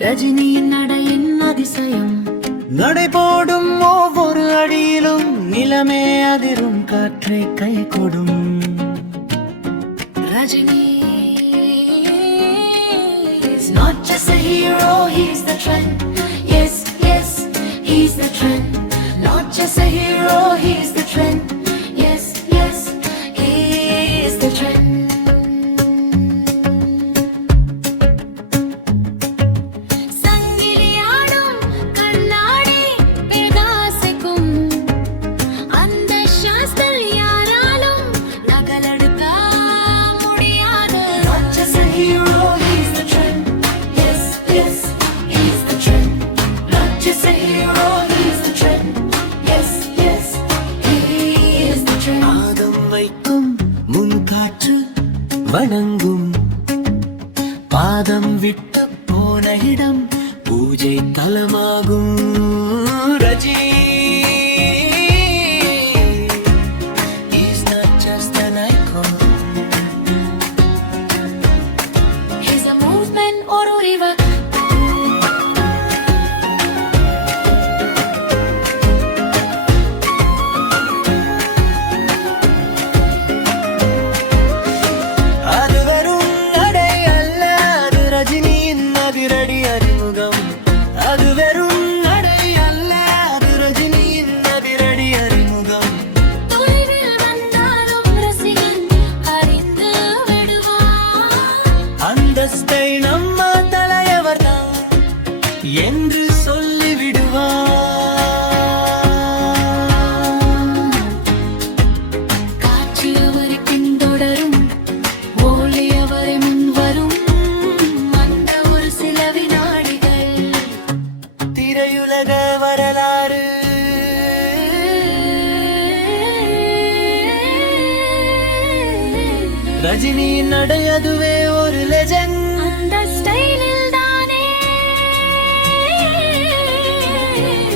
ரஜினியின் நடையின் அதிசயம். நடை போடும் ஒவ்வொரு அடியிலும் நிலமே அதிரும் காற்றை கை கொடும். Rajini he's the trend. வணங்கும். பாதம் விட்டு போன இடம் பூஜை தலமாகும். என்று சொல்லிவிடுவான். காட்சி அவரை பின்தொடரும் ஓலை அவரை முன் வரும். அந்த ஒரு சில வினாடிகள். திரையுலக வரலாறு. You.